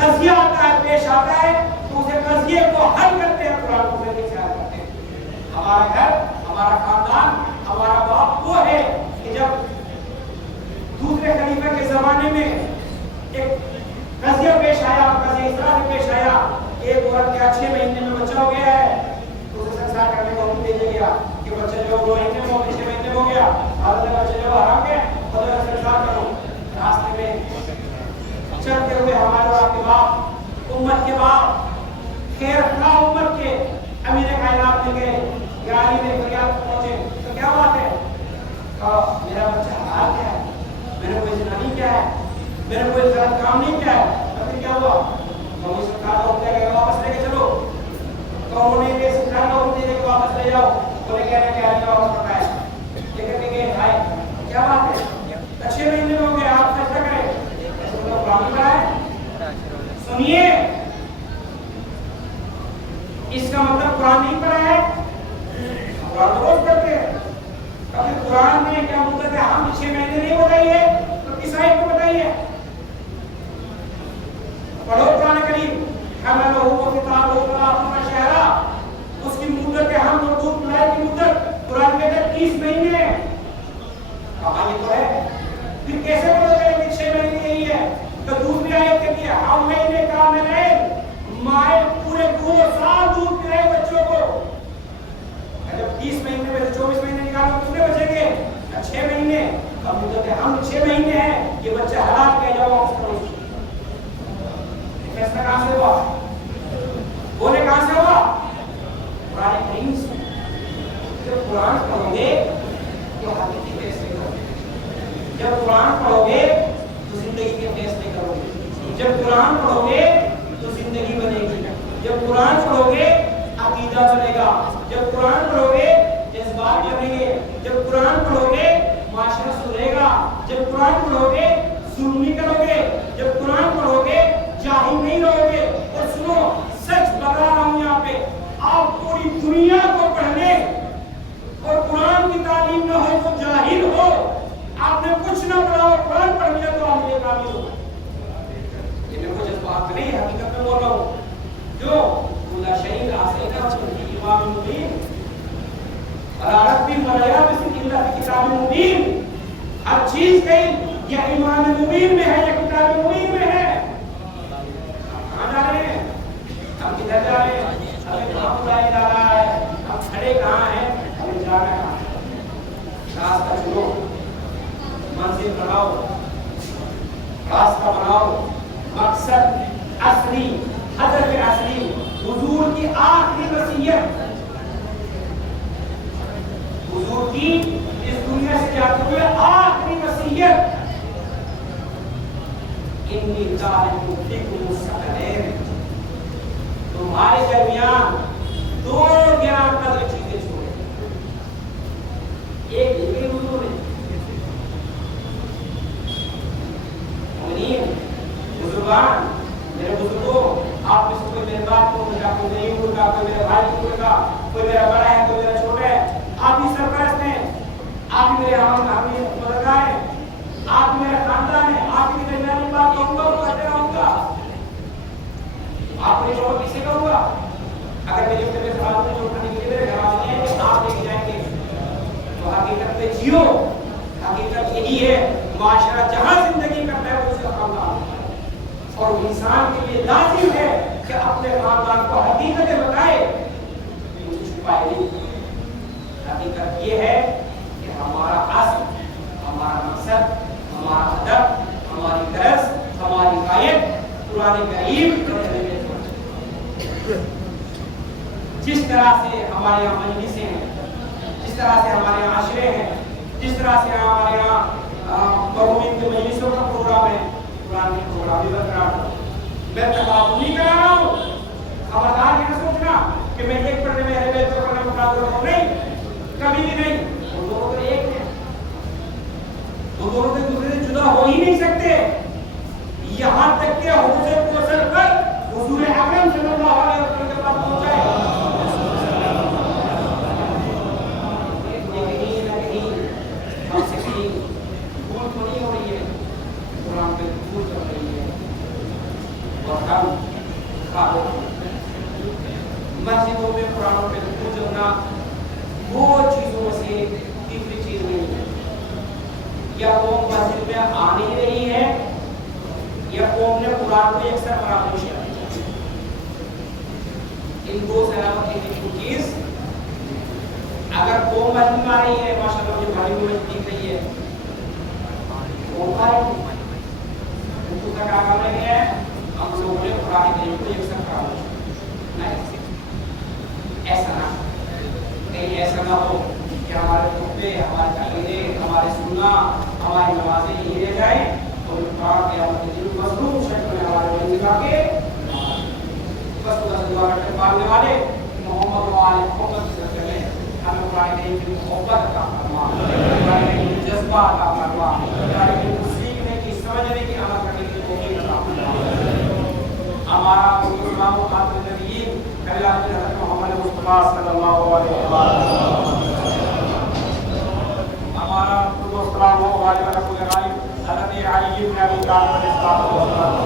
قضیہ آتا ہے پیش آتا ہے تو اسے قضیے کو حل کرتے ہیں قرآن کو سے خیال کرتے ہیں. ہمارا گھر ہمارا خاندان ہمارا باپ وہ ہے کہ جب دوسرے خلیفہ کے زمانے میں ایک قضیہ پیش آیا, قضیہ اس طرح سے پیش آیا کہ ایک عورت کے 6 مہینے میں بچہ ہو گیا ہے تو اسے سنسار کرنے کو حکم دے دیا گیا کہ بچہ جو 2 مہینے میں 6 مہینے ہو گیا حضرت بچے جو حرام ہے اور سنسار کرو. راستے میں چلتے ہوئے ہمارے آپ کے باپ امت کے باپ خیر خواہ امت کے امیر کائنات میں گئے, گاڑی میں فریاد پہنچے تو کیا بات ہے, میرا بچہ حلال کیا ہے, میں نے کوئی زنانی کیا ہے, میں نے کوئی غلط کام نہیں کیا ہے. پھر کیا ہوا, مولوی سرکار کو کہہ گئے واپس لے کے چلو, تو انہوں نے یہ سرکار کو دے کہ واپس لے جاؤ, بولے کہہ رہے کہ آج واپس پکائے لے کر کے گئے بھائی کیا بات ہے 6 مہینے ہو گئے آپ فیصلہ کریں, ایسے مطلب قرآن کا ہے. سنیے اس کا مطلب قرآن نہیں پڑھا ہے, قرآن روز پڑھتے ہیں. کبھی قرآن میں کیا مدت ہے ہم 6 مہینے نہیں بتائیے تو کس آیت کو بتائیے. پڑھو قرآن کریم, حملہ و فطالہ ثلاثون شہرا, اس کی مدت ہے ہم مردود ملائے کی مدت قرآن میں 30 مہینے ہے. کہاں یہ تو ہے, پھر کیسے پتہ چلے کہ 6 مہینے یہی ہے. تو دوسری آیت کہتی ہے ہم مہینے کاملین, مائیں پورے 2 سال دودھ پلائے بچوں کو. جب 30 مہینے میں 24 مہینے نکالو کتنے بچیں گے 6 مہینے. اب مدت ہے ہم 6 مہینے ہیں, یہ بچہ حلال کہہ جاؤ واپس کرو. فیصلہ کہاں سے ہوا, بولے کہاں سے ہوا, قرآن کریم سے. جب قرآن پڑھو گے تو حقیقی فیصلے کرو گے, جب قرآن پڑھو گے تو زندگی کے فیصلے کرو گے, جب قرآن پڑھو گے تو زندگی بنے گی, جب قرآن پڑھو گے عقیدہ بنے گا, جب قرآن پڑھو گے جذبات بنیں گے, جب قرآن پڑھو گے معاشرہ سدھرے گا, جب قرآن پڑھو گے ظلم نہیں کرو گے, جب قرآن پڑھو گے جاہل نہیں رہو گے. اور سنو سچ بتا رہا ہوں یہاں پہ, آپ پوری دنیا کو پڑھنے اور قرآن کی تعلیم نہ ہو تو جاہل ہو, آپ نے کچھ نہ پڑھا اور قرآن پڑھ لیا تو آپ یہ کامل ہو. یہ میں کوئی جذبات نہیں حقیقت میں بول رہا ہوں. جو اللہ شہید آسینا کی امام مبین علارت بھی مریا بسم اللہ کی کتاب مبین, ہر چیز کہیں یا امام مبین میں ہے یا کتاب مبین میں ہے. کہاں جا رہے ہیں, ہم کدھر جا رہے ہیں, ہمیں کہاں بلایا جا رہا ہے, ہم کھڑے کہاں ہیں, ہمیں جانا کہاں ہے. راستہ چنو, منزل بناؤ, راستہ بناؤ, مقصد اصلی ہدف اصلی حضور کی آخری وصیت, حضور کی اس دنیا سے جاتے ہوئے آخری وصیت, انی جاعل فیکم الثقلین, تمہارے درمیان 2 گران قدر چیزیں چھوڑے. ایک یہ حضور نے مومنین بزرگان, میرے بزرگوں, آپ میں سے کوئی میرے باپ کو مجھا, کوئی نہیں ہوگا, کوئی میرے بھائی کو ہوگا, کوئی میرا بڑا ہے کوئی میرا چھوٹا ہے, آپ ہی سرپرست ہیں, آپ ہی میرے مددگار ہیں, آپ ہی میرا خاندان ہے, آپ ہی کی درمیانی بات کہوں گا اور کرتے رہوں گا. آپ نے جو کسی کہوں گا, اگر میری طبیعت خراب ہے جو کرنے کے لیے میرے گھر والے ہیں کہ آپ لے کے جائیں گے, تو حقیقت میں جیو. حقیقت یہی ہے, معاشرہ جہاں زندگی کرتا ہے اس کا خاندان, اور انسان کے لیے لازم ہے کہ اپنے خاندان کو حقیقت بتائے, کچھ چھپائے نہیں. حقیقت یہ ہے کہ ہمارا اصل, ہمارا مقصد, ہمارا ہدف, ہماری غرض, ہماری غایت قرآن کریم. جس طرح سے ہمارے یہاں مجلسیں ہیں, جس طرح سے ہمارے یہاں عشرے ہیں, جس طرح سے ہمارے یہاں قومی کے مجلسوں کا پروگرام ہے, قرآن کے پروگرام بھی برقرار ہو. میں تباہ نہیں کرا رہا ہوں, خبردار یہ نہ سوچنا کہ میں ایک پڑھنے میں اہل بیت کو پڑھنے میں مقابلہ ہوں, نہیں, کبھی بھی نہیں. وہ دونوں تو ایک ہیں, وہ دونوں ایک دوسرے سے جدا ہو ہی نہیں سکتے. یہاں تک کہ حوض کوثر پر حضور اکرم صلی اللہ علیہ وسلم کے پاس پہنچائے. ہم سے کہیں بھول تو نہیں ہو رہی ہے, قرآن پہ بھول چل رہی ہے. اور ہم خالق مسجدوں میں قرآن پہ دھوم چلنا وہ چیزوں سے تیسری چیز نہیں ہے. یا قوم مسجد میں آ نہیں رہی ہے یا قوم نے قرآن کو یکسر فراموش کر دیا. ان دو سے علاوہ تیسری چیز اگر قوم مسجد میں آ رہی ہے ماشاء اللہ مجھے بھائی میں دکھ رہی ہے قوم آ رہی ہے ان کو کیا کام رہ گیا ہے ہم لوگوں نے قرآن کریم کو یکسر فراموش نہیں. ایسا نہ کہیں ایسا نہ ہو کہ ہمارے خطبے ہمارے تقریریں ہمارے سننا ہماری نمازیں یہی رہ جائیں اور قرآن کے آمد کے دن مظلوم شکل میں ہمارے بن دکھا کے بس خدا سے دعا کرتے پالنے والے محمد و آل محمد کی طرف چلیں. ہمیں قرآن کریم کی محبت عطا فرما, قرآن کریم کی جذبہ عطا فرما, قرآن کریم کو سیکھنے کی سمجھنے کی عمل کرنے کی توفیق عطا فرما. ہمارا امام و خاتم النبیین حضرت محمد مصطفیٰ صلی اللہ علیہ وسلم ہمارا السلام علیکم حضرت علی بن ابی طالب